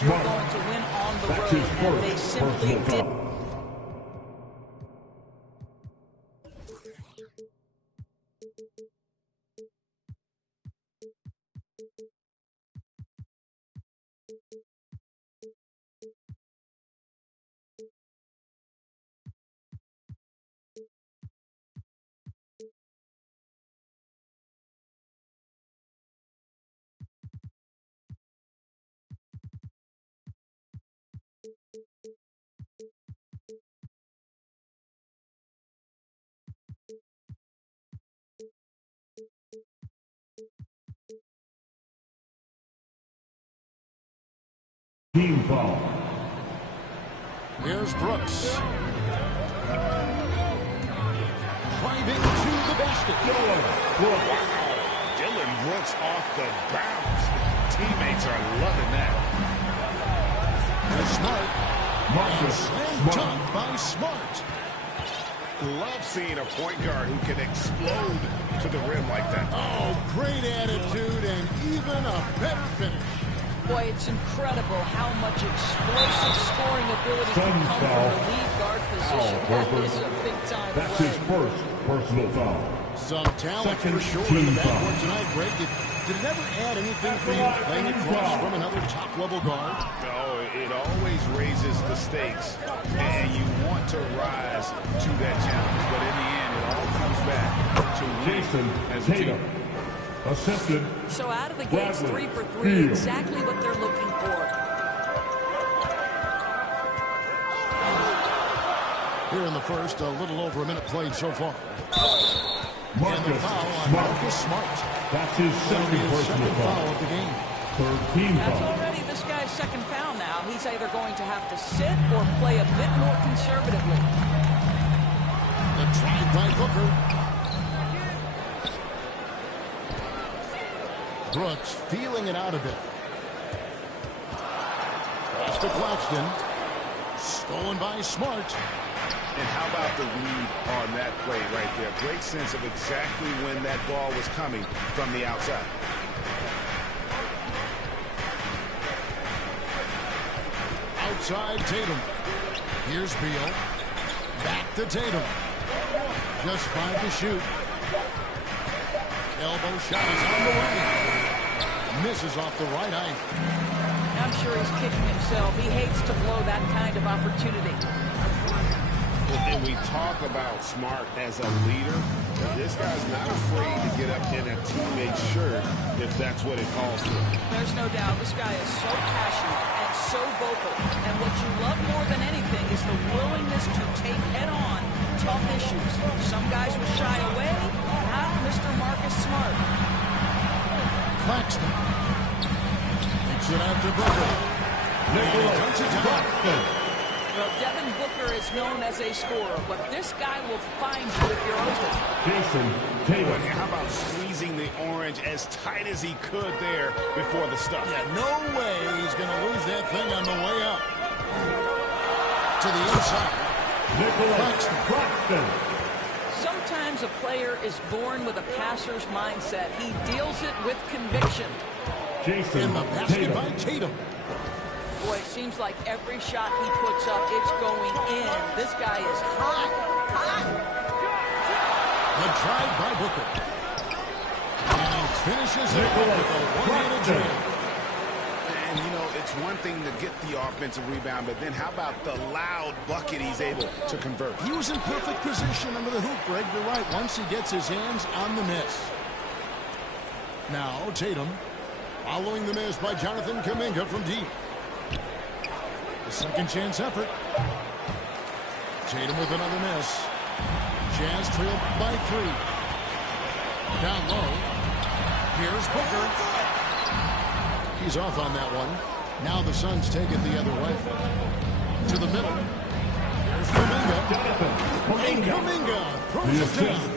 We're going to win on the road, and they simply didn't. Team foul. Here's Brooks. Driving to the basket. Wow. Dylan Brooks off the bounce. Teammates are loving that. And Smart. Marcus Slam Smart. dunk by Smart. Love seeing a point guard who can explode to the rim like that. Oh, great attitude and even a better finish. Boy, it's incredible how much explosive scoring ability can Suns come foul. from the lead guard position. That is a big-time That's play. his first personal foul. Some talent Second for sure team in the foul. backcourt tonight, Greg. Did it ever add anything for you playing across from another top-level guard? No, it always raises the stakes, and you want to rise to that challenge. But in the end, it all comes back to Jason winning as a team. Tatum. Assisted. So out of the gates, Bradley 3 for 3, Beal. exactly what they're looking for. Here in the first, a little over a minute played so far. And the Marcus foul on Smart. Marcus Smart. That's his That'll be second his personal second foul. foul of the game. Third team That's foul. already this guy's second foul now. He's either going to have to sit or play a bit more conservatively. The drive by Booker. Brooks feeling it out a bit. Pass to Claxton. Stolen by Smart. And how about the read on that play right there? Great sense of exactly when that ball was coming from the outside. Outside Tatum. Here's Beal. Back to Tatum. Just 5 to shoot. Elbow shot is on the way. Misses off the right eye. I'm sure he's kicking himself. He hates to blow that kind of opportunity. And we talk about Smart as a leader. This guy's not afraid to get up in a teammate's shirt if that's what it calls for. There's no doubt this guy is so passionate and so vocal. And what you love more than anything is the willingness to take head-on tough issues. Some guys will shy away. Not Mr. Marcus Smart. Claxton. Takes it out to Booker. Well, Devin Booker is known as a scorer, but this guy will find you if you're open. Jason Tatum. And how about squeezing the orange as tight as he could there before the stuff? Yeah, no way he's going to lose that thing on the way up. To the inside. Claxton. Sometimes a player is born with a passer's mindset. He deals it with conviction. Jason In the basket Tatum. by Tatum. Boy, it seems like every shot he puts up, it's going in. This guy is hot, hot. The drive by Booker. And he finishes it with a one-handed jam. And, you know, it's one thing to get the offensive rebound, but then how about the loud bucket he's able to convert? He was in perfect position under the hoop, Greg. You're right. Once he gets his hands on the miss. Now, Tatum. Following the miss by Jonathan Kuminga from deep. The second chance effort. Tatum with another miss. Jazz trailed by 3. Down low. Here's Booker. He's off on that one. Now the Suns take it the other way. To the middle. Here's Kuminga. Kuminga throws it down.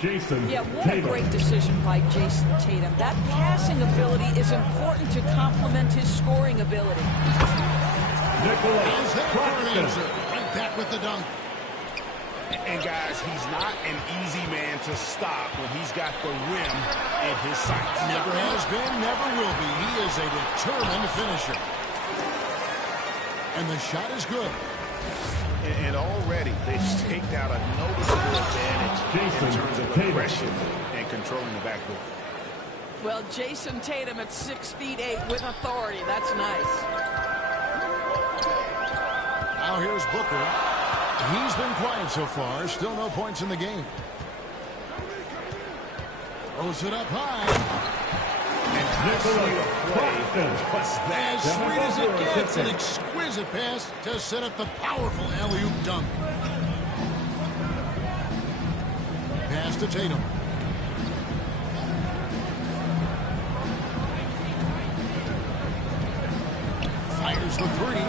Jason Yeah, what a great decision by Jason Tatum. That passing ability is important to complement his scoring ability. How's that for an answer? Right back with the dunk. And, guys, he's not an easy man to stop when he's got the rim in his sights. Never has been, never will be. He is a determined finisher. And the shot is good. And already they've staked out a noticeable advantage in terms of aggression and controlling the backboard. Well, Jason Tatum at 6'8" with authority. That's nice. Now here's Booker. He's been quiet so far. Still no points in the game. Throws it up high. And as sweet as it gets, an exquisite pass to set up the powerful alley-oop dunk. Pass to Tatum. Fires the three.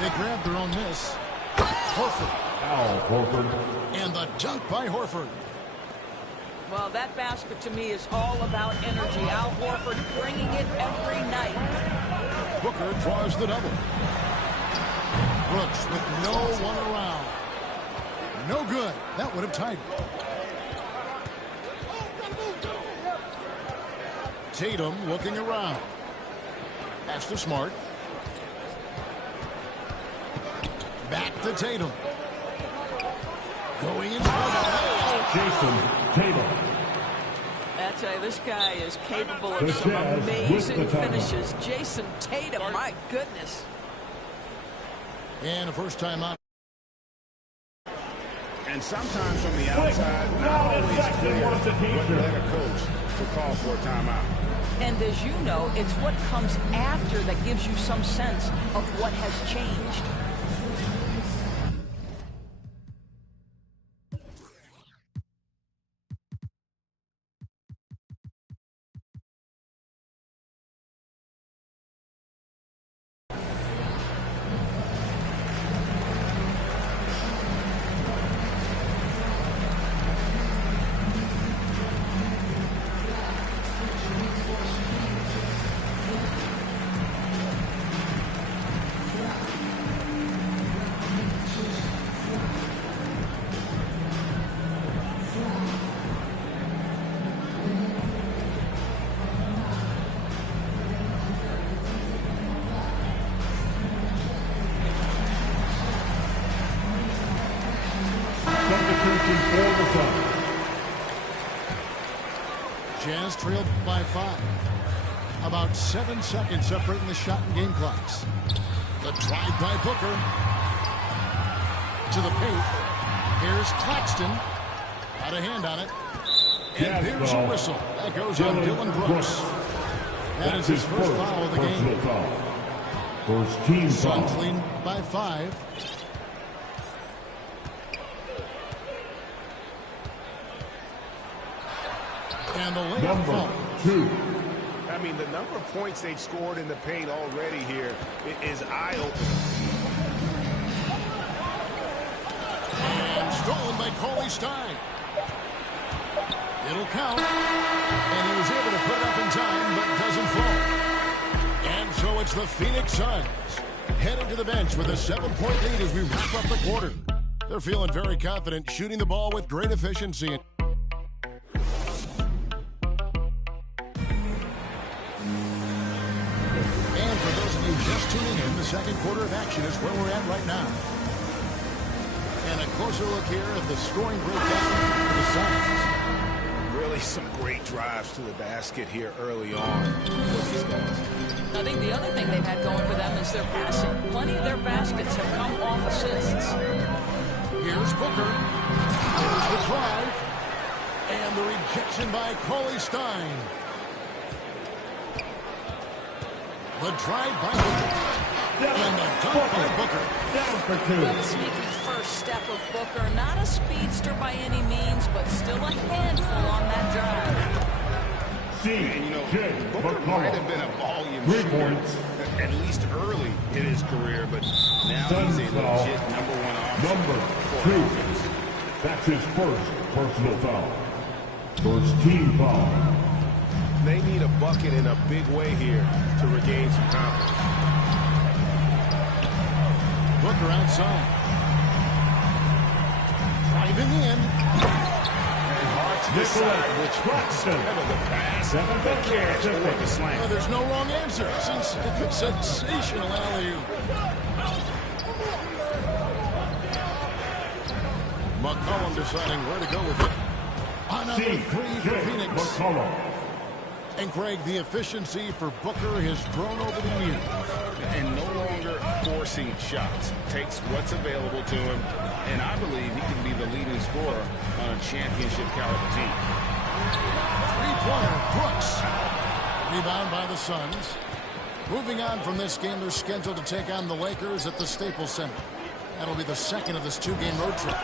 They grab their own miss. Horford. Al Horford. And the dunk by Horford. Well, that basket to me is all about energy. Al Horford bringing it every night. Booker draws the double. Brooks with no one around. No good. That would have tied it. Tatum looking around. Pass to Smart. Back to Tatum. Going in. Jason Tatum. I tell you, this guy is capable of some amazing finishes. Jason Tatum, my goodness. And a first time out. And sometimes from the outside, not always clear what led a coach to call for a timeout. And as you know, it's what comes after that gives you some sense of what has changed. Jazz trailed by 5. About 7 seconds separating the shot and game clocks. The drive by Booker. To the paint. Here's Claxton. Got a hand on it. And there's a whistle. That goes on Dylan Brooks. That is his first foul of the game. First team foul. Suns lead by 5. And the layup Number 2. I mean, the number of points they've scored in the paint already here is eye-opening. And stolen by Cauley Stein. It'll count. And he was able to put it up in time, but doesn't fall. And so it's the Phoenix Suns heading to the bench with a 7-point lead as we wrap up the quarter. They're feeling very confident, shooting the ball with great efficiency. Just tuning in, the second quarter of action is where we're at right now. And a closer look here at the scoring breakdown for the Suns. Really some great drives to the basket here early on for these guys. I think the other thing they've had going for them is their passing. Plenty of their baskets have come off assists. Here's Booker. Here's the drive. And the rejection by Cauley Stein. The drive by Booker. And the dunk by Booker. Down for 2. Good sneaky first step of Booker. Not a speedster by any means, but still a handful on that drive. And, Booker might have been a volume shooter, at least early in his career, but now he's a legit number 1 option. Number 2. That's his first personal foul. First team foul. They need a bucket in a big way here to regain some confidence. Booker outside. Driving in. And Hart's decide which instead of the pass, the catch, or the slam. Well, there's no wrong answer. Sensational alley-oop. McCollum deciding where to go with it. Another three for Phoenix. McCollum. And Greg, the efficiency for Booker has grown over the years. And no longer forcing shots. Takes what's available to him. And I believe he can be the leading scorer on a championship caliber team. Three-pointer, Brooks. Rebound by the Suns. Moving on from this game, they're scheduled to take on the Lakers at the Staples Center. That'll be the second of this two-game road trip.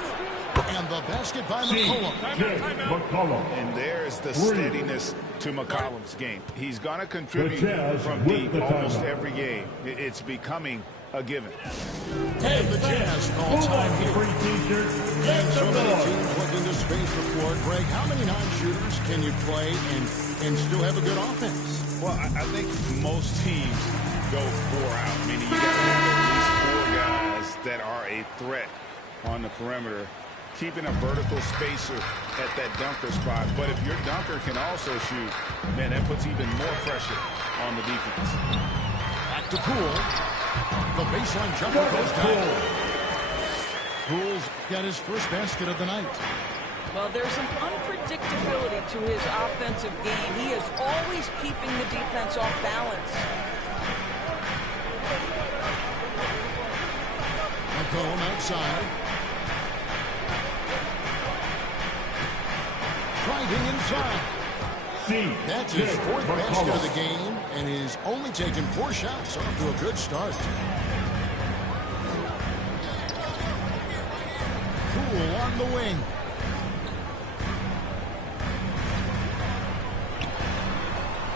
And the basket by McCollum. And there's the steadiness to McCollum's game. He's going to contribute from deep almost every game. It's becoming a given. And the Jazz call time here. And so many teams looking to space the floor. Greg, how many non-shooters can you play and still have a good offense? Well, I think most teams go 4 out, meaning you got to have at least 4 guys that are a threat on the perimeter, keeping a vertical spacer at that dunker spot. But if your dunker can also shoot, man, that puts even more pressure on the defense. Back to Poole. The baseline jumper goes down. Poole's got his first basket of the night. Well, there's some unpredictability to his offensive game. He is always keeping the defense off balance. McCollum outside. Driving inside. That's his 4th basket of the game, and he's only taken 4 shots. Off to a good start. Poole on the wing.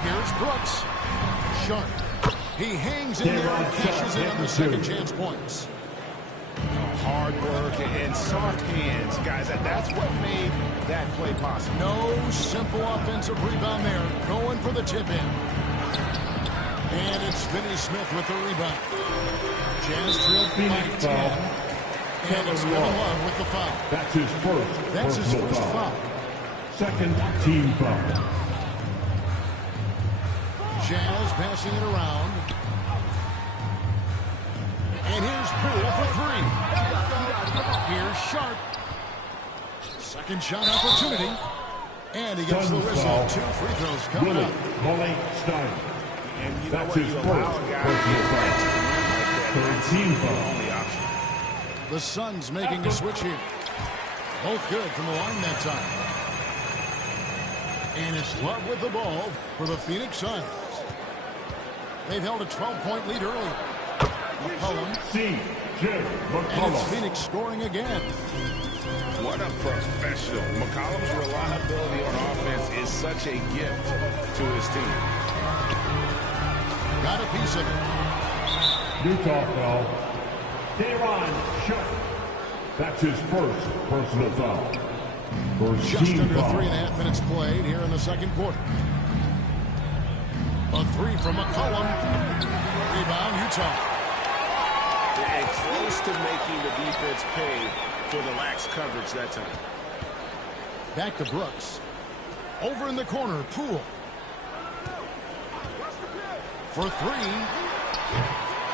Here's Brooks. Sharp. He hangs in there and cashes in on the second chance points. Hard work and soft hands, guys. That's what made that play possible. No simple offensive rebound there. Going for the tip-in. And it's Finney Smith with the rebound. Jazz trailed by 10. And it's Kevin Love with the foul. That's his first. That's his first foul. Second team foul. Jazz passing it around. And here's Poole for 3. Here's Sharp. Second shot opportunity. And he gets the whistle. 2 free throws coming up. And you know that's what? his You first allow a guy Third team foul. The Suns making a switch here. Both good from the line that time. And it's Love with the ball for the Phoenix Suns. They've held a 12-point lead earlier. McCollum. And it's Phoenix scoring again. What a professional. McCollum's reliability on offense is such a gift to his team. Got a piece of it. Utah foul. Day'Ron Sharp. That's his first personal foul. First Just team under foul. 3.5 minutes played here in the second quarter. A 3 from McCollum. Rebound, Utah. And close to making the defense pay for the lax coverage that time. Back to Brooks. Over in the corner, Poole. For 3.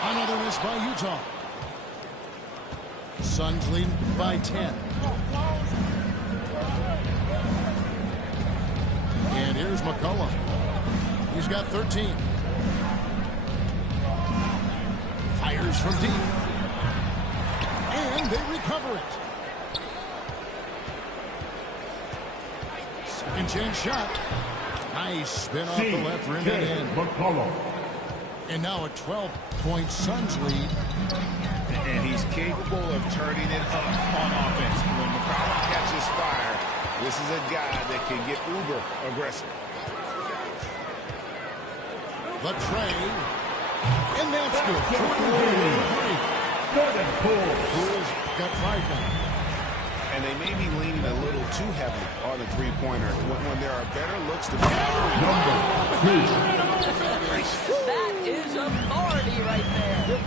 Another miss by Utah. Suns lead by 10. And here's McCollum. He's got 13. Fires from deep. And they recover it. Second chance shot. Nice spin off the left rim and in. McCollum. And now a 12-point Suns lead. And he's capable of turning it up on offense. When McCollum catches fire, this is a guy that can get uber aggressive. The tray. And that's good. Poole's got 5 now. And they may be leaning a little too heavily on the three-pointer when there are better looks to be. That is authority right there.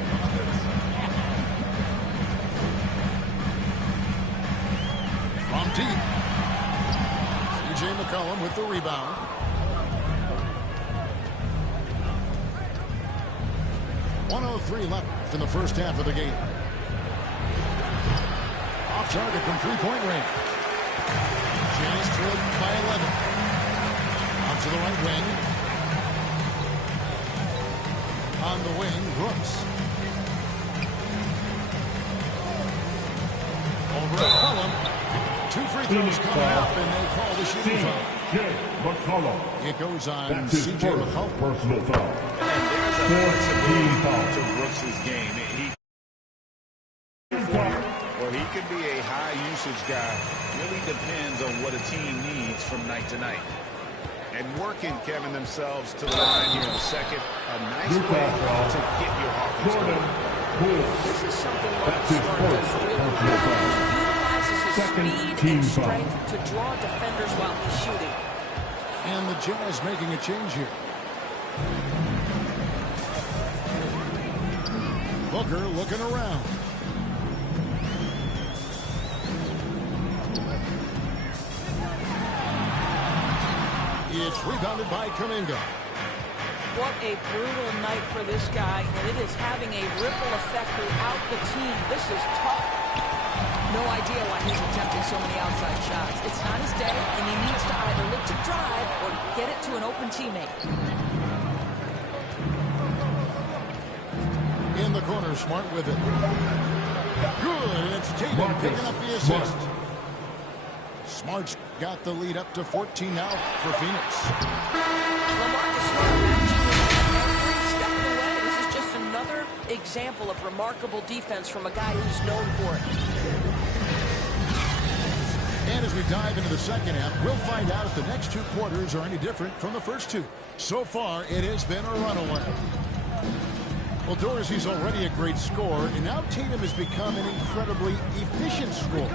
From deep. CJ C.J. McCollum with the rebound. .103 left in the first half of the game. Off target from three-point range. Jazz trailed by 11. On to the right wing. On the wing, Brooks. Over at McCollum. 2 free throws coming up, and they call the shooting foul. McCollum. It goes on That's his C.J. first McCollum. personal foul. And there's a flexibility to Brooks' game. He could be a high-usage guy. Really depends on what a team needs from night to night. And working, Kevin, themselves to the line here in the second. A nice way to get your offense going. This is something LeFTy does really well. He utilizes his speed and strength to draw defenders while he's shooting. And the Jazz making a change here. Booker looking around. It's rebounded by Kuminga. What a brutal night for this guy, and it is having a ripple effect throughout the team. This is tough. No idea why he's attempting so many outside shots. It's not his day, and he needs to either look to drive or get it to an open teammate. In the corner, Smart with it. Good, it's Tatum picking up the assist. Smart's got the lead up to 14 now for Phoenix. Step away. This is just another example of remarkable defense from a guy who's known for it. And as we dive into the second half, we'll find out if the next 2 quarters are any different from the first 2. So far, it has been a runaway. Well, Dorsey's already a great scorer, and now Tatum has become an incredibly efficient scorer.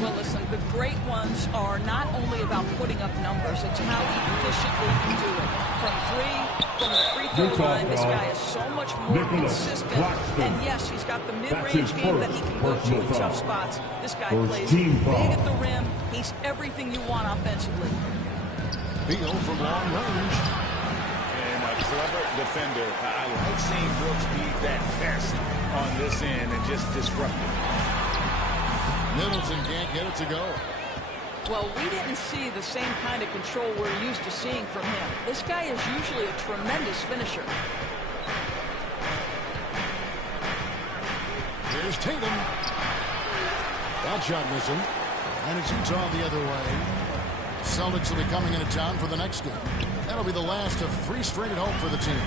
Well, listen, the great ones are not only about putting up numbers, it's how efficiently you do it. From the free throw line, this guy is so much more consistent. And yes, he's got the mid-range game that he can go to in tough spots. This guy plays big at the rim. He's everything you want offensively. Beal from long range. And a clever defender. I like seeing Brooks be that pest on this end and just disrupt it. Middleton can't get it to go. Well, we didn't see the same kind of control we're used to seeing from him. This guy is usually a tremendous finisher. Here's Tatum. That shot missing. And it's Utah the other way. Celtics will be coming into town for the next game. That'll be the last of 3 straight at home for the team.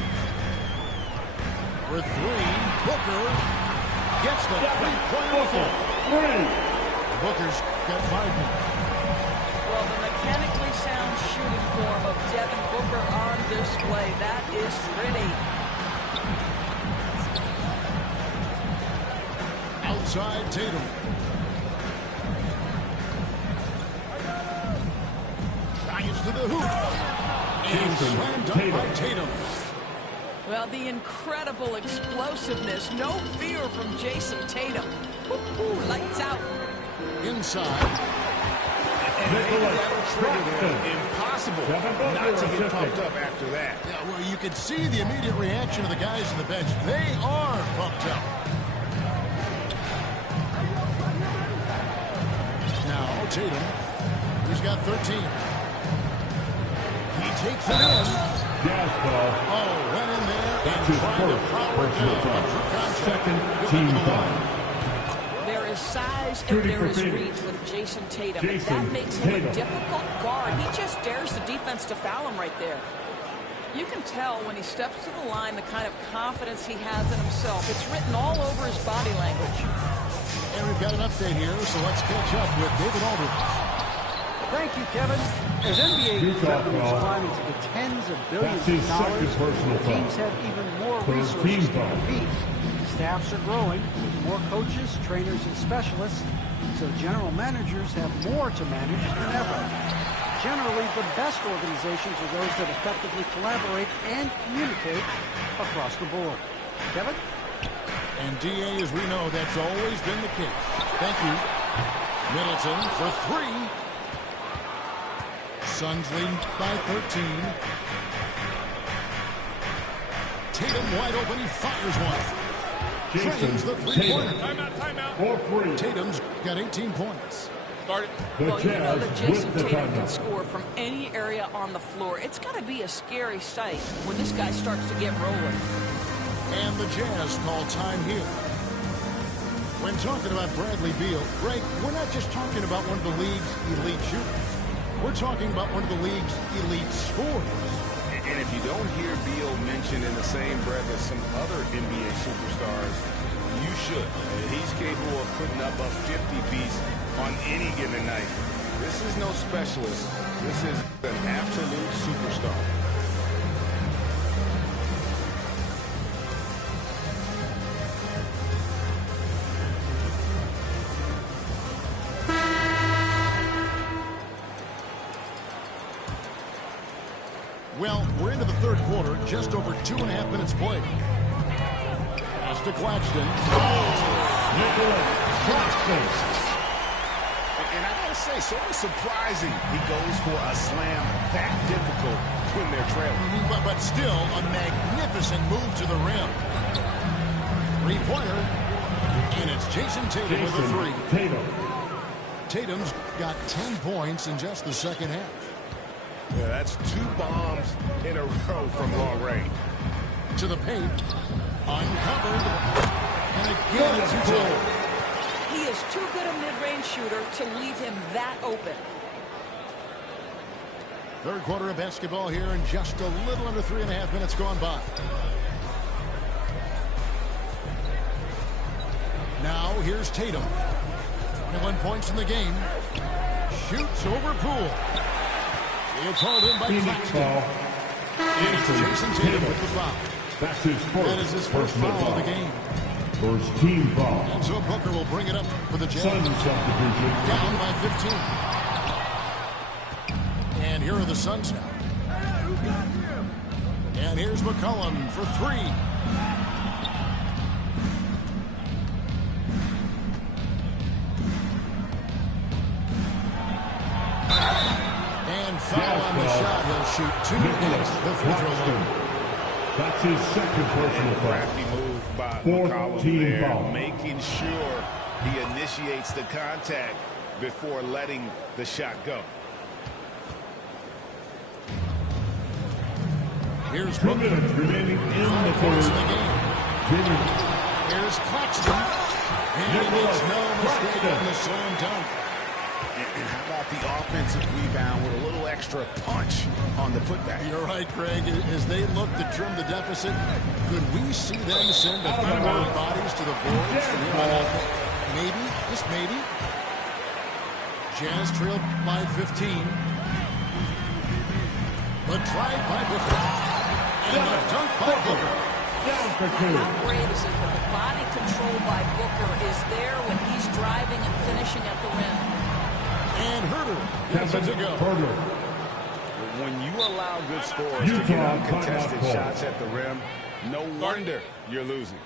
For 3, Booker gets the three-pointer. Booker's got 5 more. Well, the mechanically sound shooting form of Devin Booker on display. That is pretty. Outside Tatum. Gets to the hoop. And slam dunk by Tatum. Well, the incredible explosiveness. No fear from Jason Tatum. Ooh, lights out. Inside. And that'll trigger them. Impossible not to get pumped up after that. Yeah, well, you can see the immediate reaction of the guys on the bench. They are pumped up. Now, Tatum. He's got 13. He takes it in. Oh, went in there and tried to power down. Second team foul. There is size and there is reach with Jason Tatum. And that makes him a difficult guard. He just dares the defense to foul him right there. You can tell when he steps to the line the kind of confidence he has in himself. It's written all over his body language. And we've got an update here, so let's catch up with David Aldridge. Thank you, Kevin. As NBA revenues climb into the tens of billions of dollars, teams have even more resources to compete. Staffs are growing with more coaches, trainers, and specialists, so general managers have more to manage than ever. Generally, the best organizations are those that effectively collaborate and communicate across the board. Kevin? And DA, as we know, that's always been the case. Thank you. Middleton for 3. Suns leading by 13. Tatum wide open. He fires one. Drains the three-pointer. Timeout. Tatum's got 18 points. Well, you know that Jason Tatum can score from any area on the floor. It's got to be a scary sight when this guy starts to get rolling. And the Jazz call time here. When talking about Bradley Beal, Greg, we're not just talking about one of the league's elite shooters. We're talking about one of the league's elite scorers. And if you don't hear Beal mentioned in the same breath as some other NBA superstars, you should. He's capable of putting up a 50-piece on any given night. This is no specialist. This is an absolute superstar. Well, we're into the third quarter, just over 2.5 minutes played. Pass to Claxton. And I gotta say, sort of surprising he goes for a slam that difficult when they're trailing. But still, a magnificent move to the rim. Three-pointer, and it's Jason Tatum with a three. Tatum's got 10 points in just the second half. Yeah, that's 2 bombs in a row from long range. To the paint. Uncovered. And again, it's Tatum. He is too good a mid-range shooter to leave him that open. Third quarter of basketball here, and just a little under 3.5 minutes gone by. Now, here's Tatum. 21 points in the game. Shoots over Poole. It's hauled in by Claxton. And it's Jason Tatum with the foul. That's his first. That is his first foul of the game. First team foul. And so Booker will bring it up for the Jazz. Suns substitution. Down by 15. And here are the Suns now. And here's McCollum for three. And foul on the shot. He'll shoot 2 against the free throw line. That's his second personal foul. Crafty move by McCollum there, making sure he initiates the contact before letting the shot go. Here's 2 minutes remaining in the third. Here's Claxton. And he makes no mistake on the slam dunk. And how about the offensive rebound with a little extra punch on the putback? You're right, Craig. As they look to trim the deficit, could we see them send a few more bodies to the boards from here on out? Maybe, just maybe. Jazz trailed by 15. The drive by Booker. And the dunk by Booker. How great is it that the body control by Booker is there when he's driving and finishing at the rim? And Herter gets it to go. When you allow good scores to get uncontested shots at the rim, no wonder you're losing.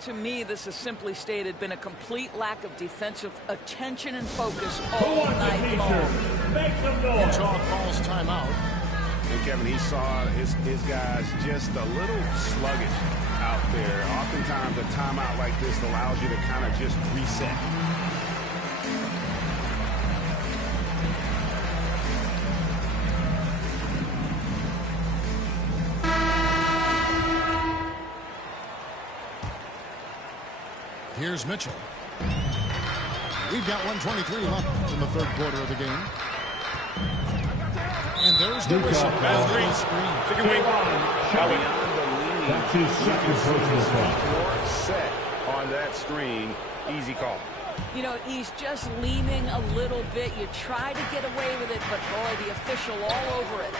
To me, this has simply stated been a complete lack of defensive attention and focus all night long. Utah calls timeout. And Kevin, he saw his guys just a little sluggish out there. Oftentimes a timeout like this allows you to kind of just reset. Here's Mitchell. We've got 1:23 left in the third quarter of the game. And there's the whistle. That's his second personal foul. Set on that screen. Easy call. You know, he's just leaning a little bit. You try to get away with it, but boy, the official all over it.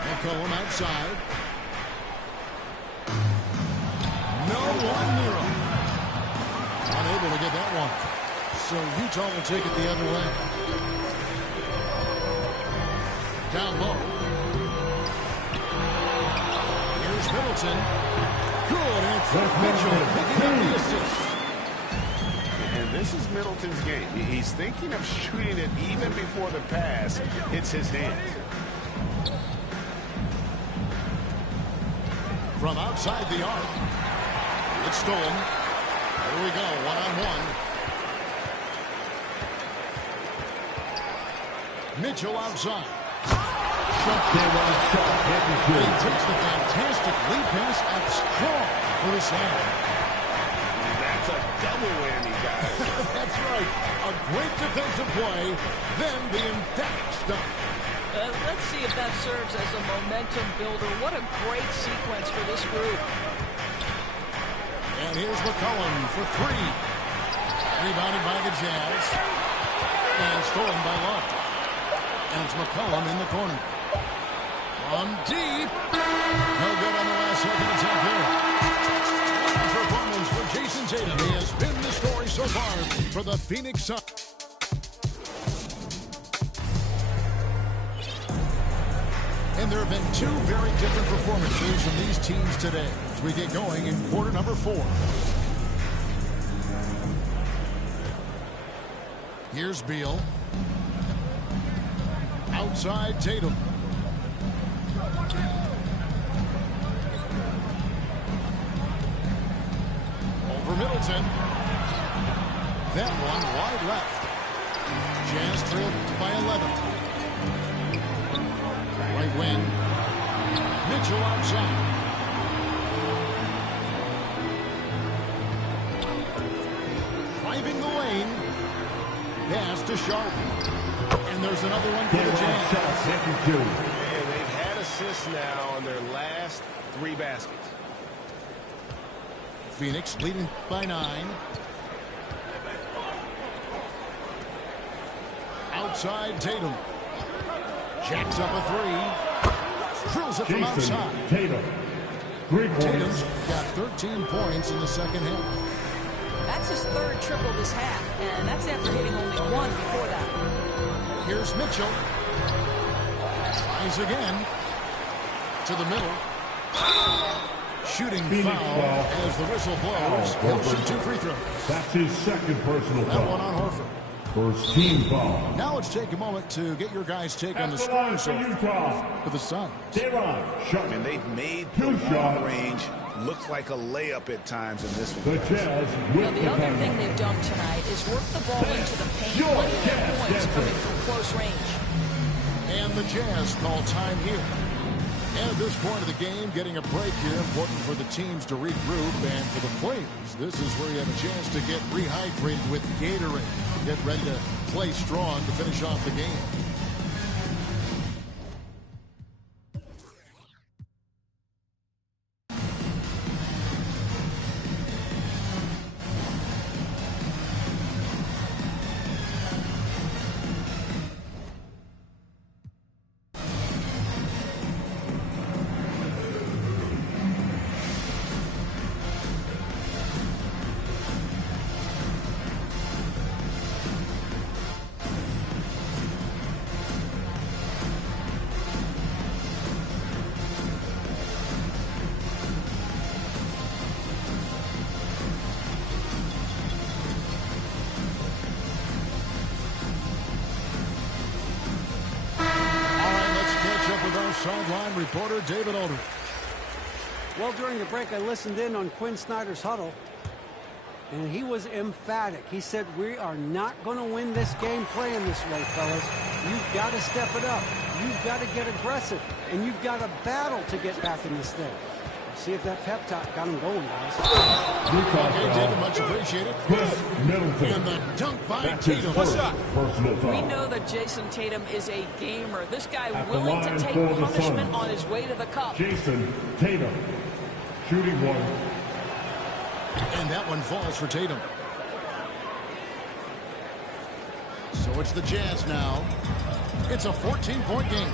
McCollum outside. No one near him. Unable to get that one. So Utah will take it the other way. Down low. Here's Middleton. Good. And Mitchell picking up the assist. And And this is Middleton's game. He's thinking of shooting it even before the pass hits his hands. From outside the arc. It's stolen. Here we go, one-on-one. Mitchell outside. He takes the fantastic lead pass up strong for the slam. That's a double whammy, guys. That's right. A great defensive play, then the emphatic stop. Let's see if that serves as a momentum builder. What a great sequence for this group. And here's McCollum for three. Rebounded by the Jazz. And stolen by Love. And it's McCollum in the corner. On deep. No good on the last second attempt here. Performance for Jason Tatum. He has been the story so far for the Phoenix Suns. And there have been two very different performances from these teams today as we get going in quarter number 4. Here's Beal. Outside Tatum. Over Middleton. That one wide left. Jazz trailed by 11. Right wing. Mitchell outside. Driving the lane. Pass to Sharp. And there's another one for the Jazz. And they've had assists now on their last 3 baskets. Phoenix leading by 9. Outside Tatum. Jacks up a 3. Drills it from outside. Tatum. 3 points. Tatum's got 13 points in the second half. That's his 3rd triple this half, and that's after hitting only 1 before that. Here's Mitchell. Tries again. To the middle. Shooting foul as the whistle blows. He'll shoot 2 free throws. That's his 2nd personal That foul. one on Horford. First team foul. Now let's take a moment to get your guys' take on the At the line scoring for so Utah. for the Suns. Devon. Shot. And they've made the 2 long shots. range look like a layup at times in this one. The Jazz Now, with the the other thing timeout. they've done tonight is work the ball into the paint. Your Plenty of Jazz points Denver. coming from close range. And the Jazz call time here. And at this point of the game, getting a break here, important for the teams to regroup, and for the players, this is where you have a chance to get rehydrated with Gatorade. Get ready to play strong to finish off the game. Sideline reporter David Aldridge. Well, during the break, I listened in on Quinn Snyder's huddle, and he was emphatic. He said, we are not going to win this game playing this way, fellas. You've got to step it up. You've got to get aggressive, and you've got to battle to get back in this thing. See if that pep talk got him going, guys. Okay, David, much appreciated. Chris Middleton. And the dunk by That's his Tatum. first personal foul. We know that Jason Tatum is a gamer. This guy At the willing to line take for the punishment Suns. on his way to the cup. Jason Tatum. Shooting 1. And that one falls for Tatum. So it's the Jazz now. It's a 14-point game.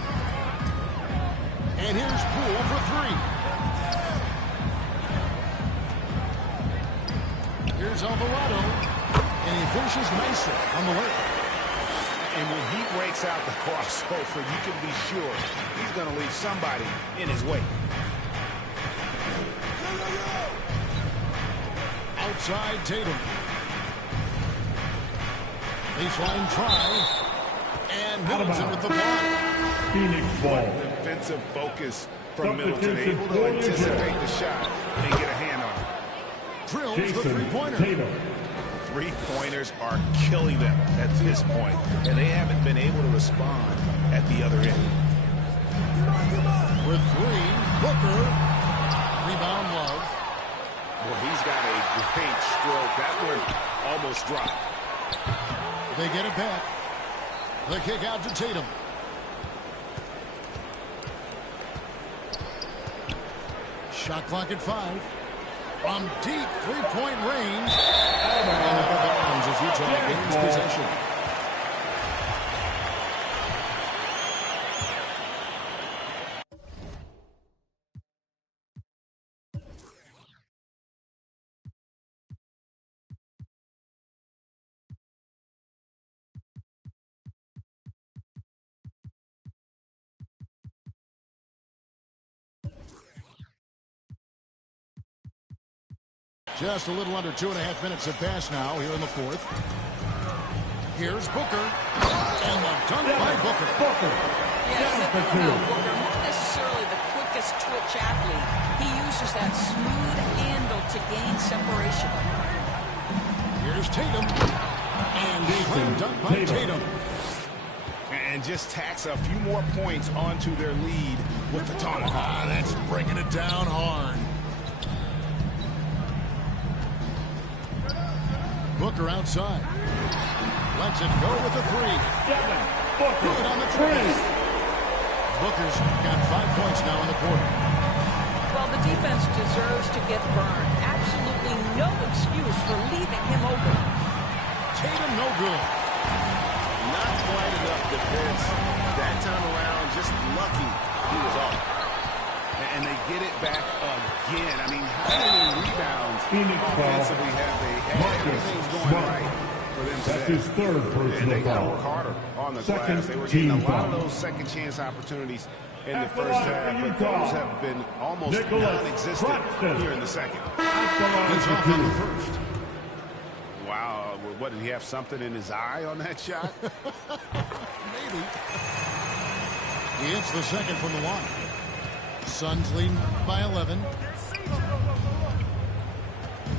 And here's Poole for 3. Here's Alvarado. And he finishes nicely on the layup. And when he breaks out the crossover, you can be sure he's going to leave somebody in his way. Outside Tatum. Baseline try. And Middleton with the block. Phoenix ball. Defensive focus from Middleton, able to anticipate the shot and get a hand on it. Drills the three-pointer. Three-pointers are killing them at this point, and they haven't been able to respond at the other end. With three, Booker. Rebound, Love. Well, he's got a great stroke. That one almost dropped. They get it back. The kick out to Tatum. Shot clock at 5. From deep three-point range. And out of bounds as Utah gains possession. Just a little under 2.5 minutes have passed now here in the fourth. Here's Booker. And the dunk by Booker. Yes, Booker, not necessarily the quickest twitch athlete. He uses that smooth handle to gain separation. Here's Tatum. And slam dunk by Tatum. And just tacks a few more points onto their lead with the tomahawk. That's bringing it down hard. Booker outside. Lets it go with the three. Good on the three. Booker's got 5 points now in the quarter. Well, the defense deserves to get burned. Absolutely no excuse for leaving him open. Tatum no good. Not quite enough defense. That time around, just lucky he was off. And they get it back again. I mean, how many rebounds offensively have they had? Everything's going right for them today. That's his third personal And they got to foul. work harder on the Second glass. They were getting a team lot of foul. those second chance opportunities in the At the first line half, for but Utah, those have been almost Nicholas non-existent Claxton. here in the second. He's off on the first. Wow, what, did he have something in his eye on that shot? Maybe. He hits the second from the line. Suns lead by 11.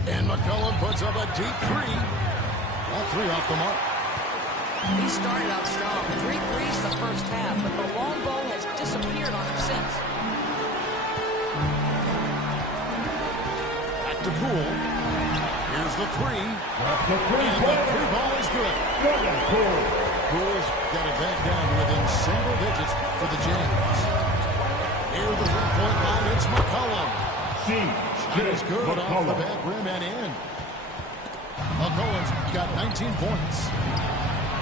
And McCollum puts up a deep three. All three off the mark. He started out strong. 3 threes in the first half, but the long ball has disappeared on him since. Back to Poole. Here's the three. That's the three. And the three ball is good. Poole's got it back down to within single digits for the Jazz. Near the three-point line, it's McCollum. Shot is good off the back rim and in. McCollum's got 19 points.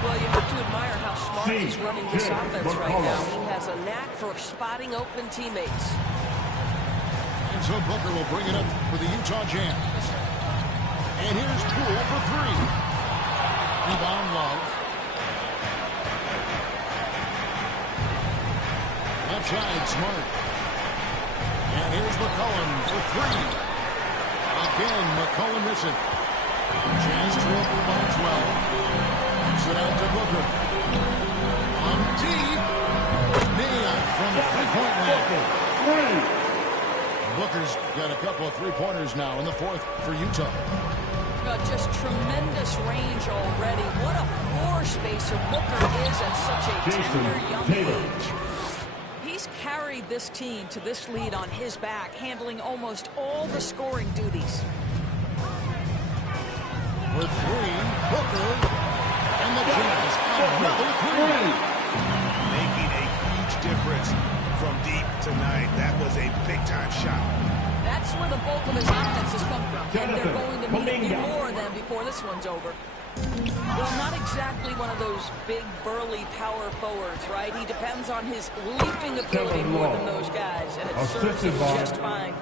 Well, you have to admire how smart he's running this offense right now. He has a knack for spotting open teammates. And so Booker will bring it up for the Utah Jazz. And here's Poole for three. Rebound Love. Left side, Smart. And here's McCollum for three. Again, McCollum missing. Jazz trail by 12. It out to Booker. On deep. Nailed from the three-point line. Booker's got a couple of three-pointers now in the fourth for Utah. Just tremendous range already. What a floor spacer Booker is at such a tender young age. He's carried this team to this lead on his back, handling almost all the scoring duties. With three, Booker. And the Jazz another three. Making a huge difference from deep tonight. That was a big-time shot. That's where the bulk of his offense has come from. And they're going to need a few more of them before this one's over. Well, not exactly one of those big, burly power forwards, right? He depends on his leaping ability more than those guys, and it serves him just fine.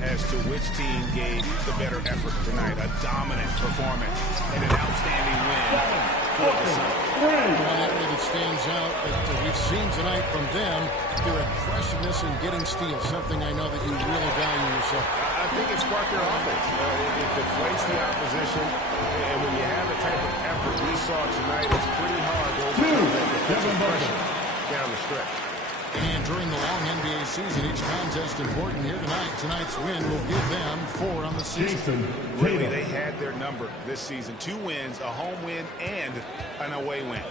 As to which team gave the better effort tonight. A dominant performance and an outstanding win for the Suns. One area that stands out that we've seen tonight from them, their impressiveness in getting steals, something I know that you really value yourself. I think it sparked their offense. It deflates the opposition, and when you have the type of saw tonight, it's pretty hard to overcome that defensive pressure down the stretch. And during the long NBA season, each contest important here tonight. Tonight's win will give them 4 on the season. Really, they had their number this season. 2 wins, a home win, and an away win.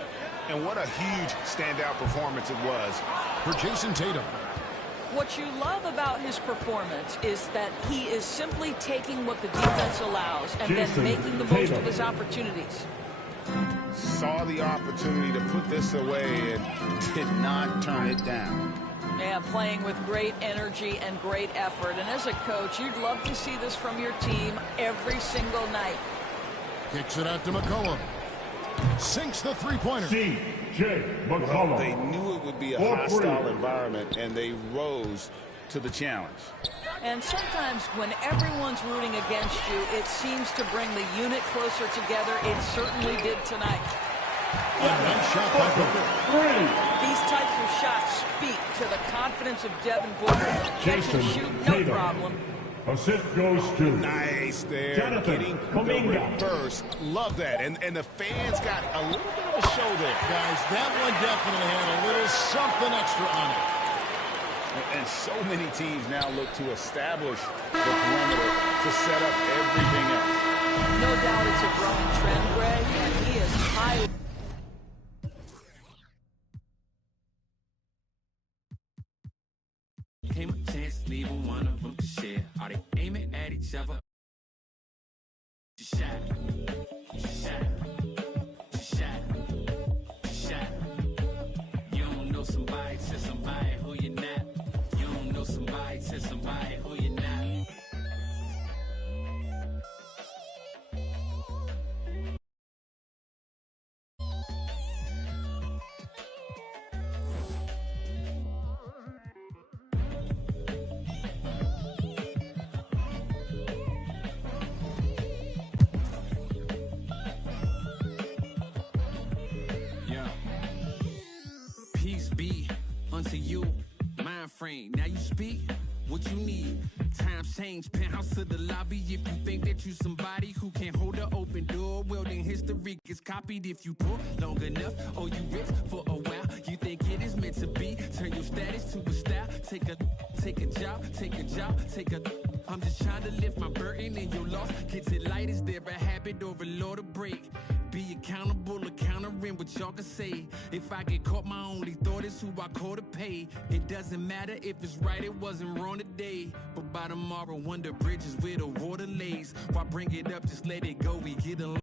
And what a huge standout performance it was. For Jason Tatum. What you love about his performance is that he is simply taking what the defense allows and then making the most of his opportunities. Saw the opportunity to put this away and did not turn it down. Yeah, playing with great energy and great effort. And as a coach, you'd love to see this from your team every single night. Kicks it out to McCollum. Sinks the three-pointer. C.J. McCollum. They knew it would be a hostile environment, and they rose to the challenge. And sometimes when everyone's rooting against you, it seems to bring the unit closer together. It certainly did tonight. Nice shot by Booker. These types of shots speak to the confidence of Devin Booker. Catch and shoot, no problem. Assist goes to Nice there. Jonathan Getting Kuminga. the reverse. Love that. And the fans got a little bit of a show there. Guys, that one definitely had a little something extra on it. And so many teams now look to establish the perimeter to set up everything else. No doubt it's a growing trend, Greg, and he is highly... Came a chance, leaving one of them to share. Are they aiming at each other? Shot, shot, shot, shot. You don't know somebody to somebody who you're not. You don't know somebody to somebody who you're not. Unto you, mind frame. Now you speak what you need. Times change, penthouse to the lobby. If you think that you somebody who can't hold an open door, well then history gets copied. If you pull long enough, or you rich for a while, you think it is meant to be. Turn your status to a style. Take a job, take a job, take a. I'm just trying to lift my burden and your loss. Gets it light, is there a habit or a law to break? Be accountable, countering what y'all can say. If I get caught, my only thought is who I call to pay. It doesn't matter if it's right, it wasn't wrong today. But by tomorrow, wonder bridges where the water lays. Why bring it up, just let it go, we get along.